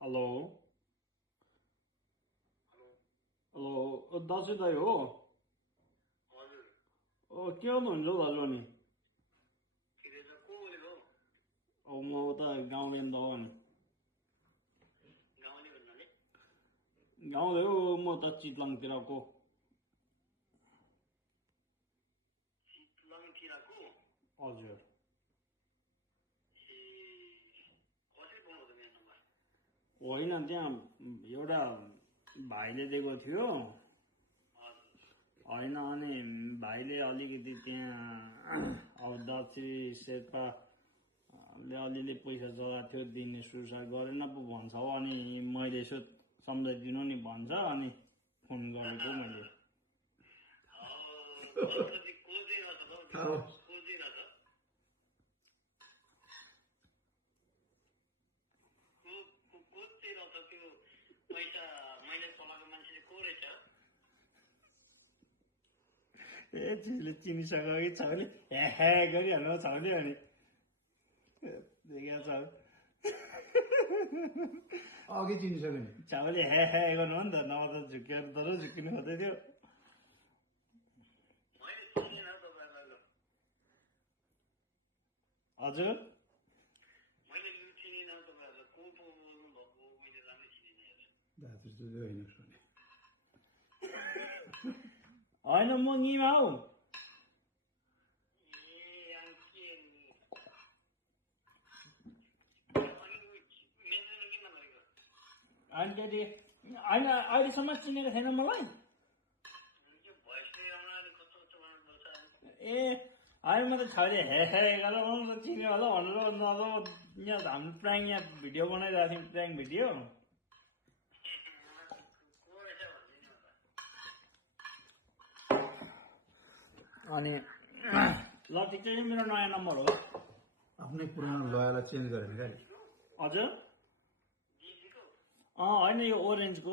Hello hello hello दाजु दाई हो? हजुर के गर्नुहुन्छ हौ दाजु अनि? के रहेछ को बोलेको म उता गाउँले नि त हो नि। गाउँले भन्नाले गाउँले हो, म त चितवनतिरको। चितवनतिरको हजुर। ए कसरी पाउँछ मेरो नम्बर होइन, त्यहाँ एउटा भाइले दिएको थियो। हजुर होइन, अनि भाइले अलिकति त्यहाँ दक्षी शेर्पा ले अलिअलि पैसा जग्गा थियो, दिने सुरसार गरेन पो भन्छ हो। अनि मैले यसो सम्झाइदिनु नि भन्छ, अनि फोन गरेको मैले। कस्तो चाहिँ खोजिरहेछ त हौ, त्यो खोजिरहेछ खोजिरहेछ त्यो पैसा मैले चलाएको मान्छे को रहेछ ए चिजले चिनिसक्यो कि छौले हे गरिहाल्नु छौले अनि छ अघि चिनिसक्यो नि। छाउले हे गर्नु हो नि त, नभए त झुक्किएर तर झुक्किनु खोज्दै थियो। मैले चिनेन तपाईँलाई ल हजुर मैले लु चिनेन तपाईँहरूलाई को पो बोल्नु भएको मैले राम्रै चिनेन दाजु जुजु होइन भने होइन, म निमा हौ। ए अनि के अनि मेन्सन किन नगरेको अनि केटी होइन, अहिलेसम्म चिनेको छैन मलाई। त्यो भोइसले आउन कस्तो कस्तो बनाउनु ए होइन, म त छाउले हे गरेर म त चिन्यो होला भनेर नभए यहाँ हाम्रो प्राङ यहाँ भिडियो बनाइरहेको थियौँ, प्राङ भिडियो। को रहेछ भनिदिनु होला अनि ल ठिक छ, यो मेरो नयाँ नम्बर हो। आफ्नै पुरानो लयालाई चेन्ज गरेर क्या। हजुर जिजीको होइन, यो ओरेन्जको।